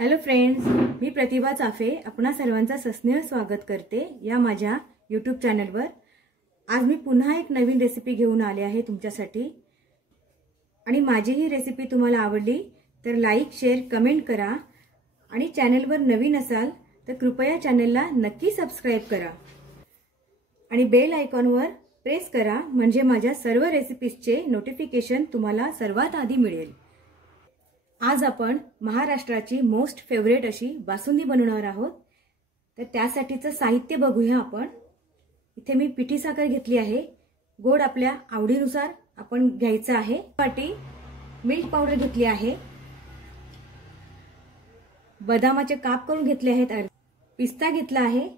Hello friends, मी प्रतिभा चाफे आपणा सर्वांचा सस्नेह स्वागत करते या माझ्या यूट्यूब चॅनलवर। आज मी पुन्हा एक नवीन रेसिपी घेऊन आले आहे तुमच्यासाठी। आणि माझी ही रेसिपी तुम्हाला आवडली तर लाईक, शेअर, कमेंट करा आणि चॅनलवर नवीन असाल तर कृपया चॅनलला नक्की सबस्क्राइब करा आणि बेल आयकॉनवर प्रेस करा म्हणजे माझ्या सर्व रेसिपीजचे नोटिफिकेशन तुम्हाला सर्वात आधी मिळेल। आज आपण महाराष्ट्राची मोस्ट फेवरेट अशी बासुंदी बनवणार आहोत। तर त्यासाठीचं साहित्य बघूया आपण। इथे मी पिठी साखर घेतली आहे, गोड आपल्या आवडीनुसार आपण घ्यायचा आहे। वाटी मिल्क पावडर घेतली आहे, बदामाचे काप करून घेतले आहेत, पिस्ता घेतला आहे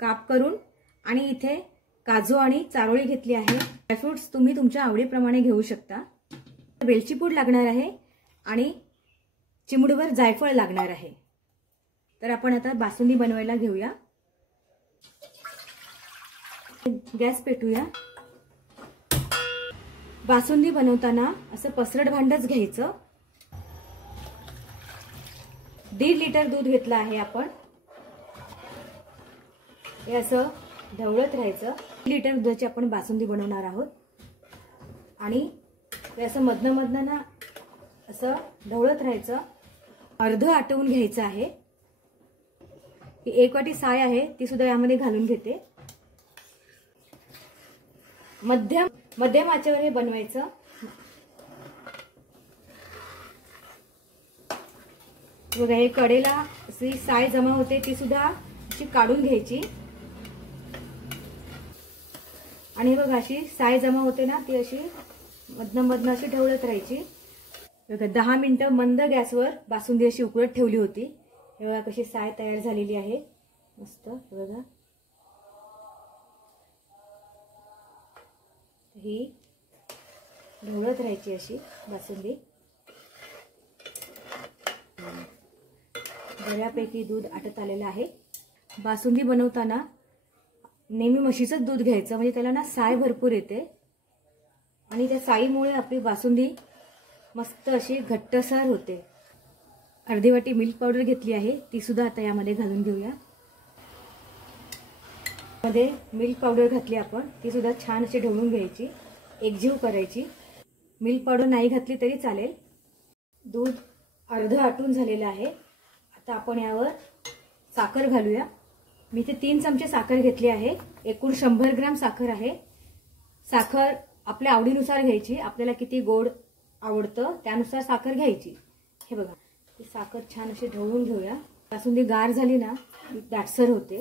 काप करून, आणि इथे काजू आणि चारोळी घेतली आहे। ड्रायफ्रुट्स तुम्ही तुमच्या आवडीप्रमाणे घेऊ शकता। वेलची पूड लागणार आहे आणि चिमूटभर जायफळ लागणार आहे। तर आपण आता बासुंदी बनवायला घेऊया। गॅस पेटूया। बासुंदी बनवताना असं पसरट भांडच घ्यायचं। 1.5 लिटर दूध घेतलं आहे आपण। हे असं ढवळत राहायचं। 1 लिटर दुधाची आपण बासुंदी बनवणार आहोत आणि हे असं मधनं ना असं ढवळत राहायचं। अर्ध आटवून घ्यायचं आहे। ही 1 वाटी साय आहे ती सुद्धा यामध्ये घालून घेते। मध्यम आचेवर हे बनवायचं। बघा, हे कडेला अशी साय जमा होते ती सुद्धा अशी काढून घ्यायची आणि बघा अशी साय जमा होते ना ती अशी मधनं अशी ढवळत राहायची। बघा 10 मिनिटं मंद गॅसवर बासुंदी अशी उकळत ठेवली होती। हे बघा कशी साय तयार झालेली आहे मस्त। बघा ही ढवळत राहायची अशी बासुंदी। बऱ्यापैकी दूध आटत आलेलं आहे। बासुंदी बनवताना नेहमी म्हशीचंच दूध घ्यायचं म्हणजे त्याला ना साय भरपूर येते आणि त्या साईमुळे आपली बासुंदी मस्त अशी घट्टसर होते। अर्धी वाटी मिल्क पावडर घेतली आहे ती सुद्धा आता यामध्ये घालून घेऊया। मध्ये मिल्क पावडर घातली आपण, ती सुद्धा छान अशी ढवळून घ्यायची, एकजीव करायची। मिल्क पावडर नाही घातली तरी चालेल। दूध अर्ध आटून झालेलं आहे। आता आपण यावर साखर घालूया। मी इथे 3 चमचे साखर घेतली आहे। एकूण 100 ग्रॅम साखर आहे। साखर आपल्या आवडीनुसार घ्यायची, आपल्याला किती गोड आवडतं त्यानुसार साखर घ्यायची। हे बघा ही साखर छान अशी ढवळून घेऊया। बासुंदी गार झाली ना दाटसर होते।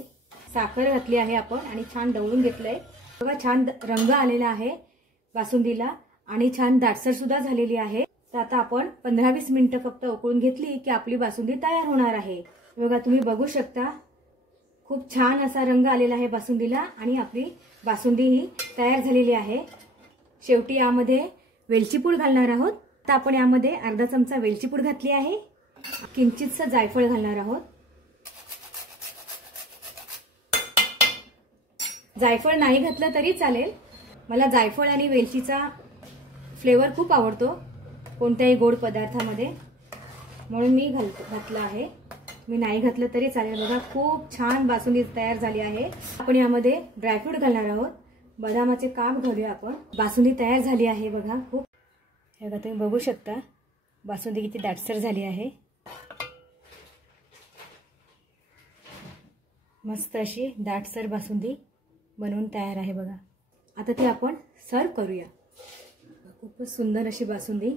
साखर घातली आहे आपण आणि छान ढवळून घेतलंय। बघा छान रंग आलेला आहे बासुंदीला आणि छान दाटसर सुद्धा झालेली आहे। तर आता आपण 15-20 मिनिटं फक्त उकळून घेतली की आपली बासुंदी तयार होणार आहे। बघा तुम्ही बघू शकता खूप छान असा रंग आलेला आहे बासुंदीला आणि आपली बासुंदी ही तयार झालेली आहे। शेवटी यामध्ये वेलची पूड घालणार आहोत। तर आपण यामध्ये अर्धा चमचा वेलची पूड घातली आहे, किंचितसं जायफळ घालणार आहोत। जायफळ नाही घातलं तरी चालेल, मला जायफळ आणि वेलचीचा फ्लेवर खूप आवडतो कोणत्याही गोड पदार्थामध्ये, म्हणून मी घातलं आहे। मी नाही घातलं तरी चालेल। बघा खूप छान बासुंदी तयार झाली आहे। आपण यामध्ये ड्रायफ्रूट घालणार आहोत, बदामाचे काप घालूया आपण। बासुंदी तयार झाली आहे बघा खूप। हे बघा तुम्ही बघू शकता बासुंदी किती दाटसर झाली आहे। मस्त अशी दाटसर बासुंदी बनवून तयार आहे बघा। आता ती आपण सर्व करूया। खूपच सुंदर अशी बासुंदी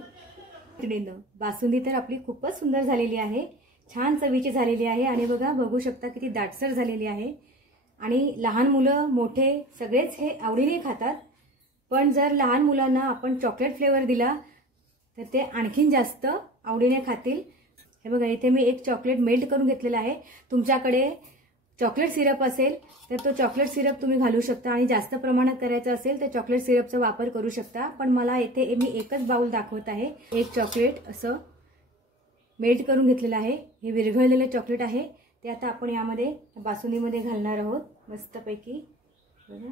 तर आपली खूपच सुंदर झालेली आहे, छान चवीची झालेली आहे आणि बघा बघू शकता किती दाटसर झालेली आहे। आणि लहान मुलं मोठे सगळेच हे आवडीने खातात, पण जर लहान मुलांना आपण चॉकलेट फ्लेवर दिला तर ते आणखीन जास्त आवडीने खातील। हे बघा इथे मी 1 चॉकलेट मेल्ट करून घेतलेला आहे। तुमच्याकडे चॉकलेट सिरप असेल तर तो चॉकलेट सिरप तुम्ही घालू शकता आणि जास्त प्रमाणात करायचं असेल तर चॉकलेट सिरपचा वापर करू शकता। पण मला इथे मी एकच बाउल दाखवत आहे। 1 चॉकलेट असं मेल्ट करून घेतलेलं आहे। हे विरघळलेले चॉकलेट आहे ते आता आपण यामध्ये बासुंदीमध्ये घालणार आहोत मस्तपैकी बघा।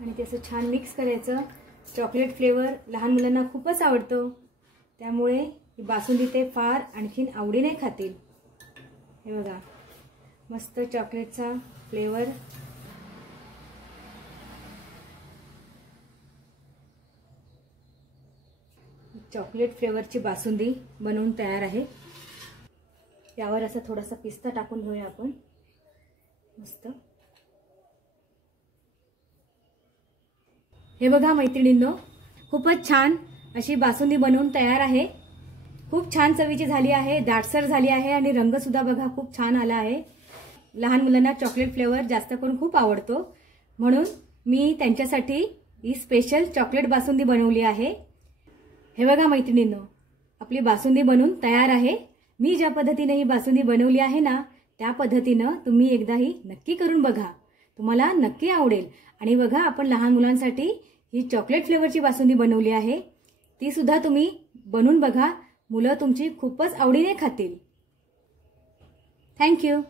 आणि ते असं छान मिक्स करायचं। चॉकलेट फ्लेवर लहान मुलांना खूपच आवडतो त्यामुळे ही बासुंदी ते फार आणखीन आवडीने खातील। हे बघा मस्त चॉकलेटचा फ्लेवर। चॉकलेट फ्लेवरची बासुंदी बनवून तयार आहे। यावर असा थोडासा पिस्ता टाकून घेऊया आपण मस्त। हे बघा मैत्रिणींनो, खूपच छान अशी बासुंदी बनवून तयार आहे। खूप छान चवीची झाली आहे, दाटसर झाली आहे आणि रंग सुद्धा बघा खूप छान आला आहे। लहान मुलांना चॉकलेट फ्लेवर जास्त करून खूप आवडतो, म्हणून मी त्यांच्यासाठी ही स्पेशल चॉकलेट बासुंदी बनवली आहे। हे बघा मैत्रिणींनो, आपली बासुंदी बनवून तयार आहे। मी ज्या पद्धतीने ही बासुंदी बनवली आहे ना, त्या पद्धतीनं तुम्ही एकदाही नक्की करून बघा, तुम्हाला नक्की आवडेल। आणि बघा आपण लहान मुलांसाठी ही चॉकलेट फ्लेवरची बासुंदी बनवली आहे, ती सुद्धा तुम्ही बनवून बघा, मुलं तुमची खूपच आवडीने खातील। थँक्यू।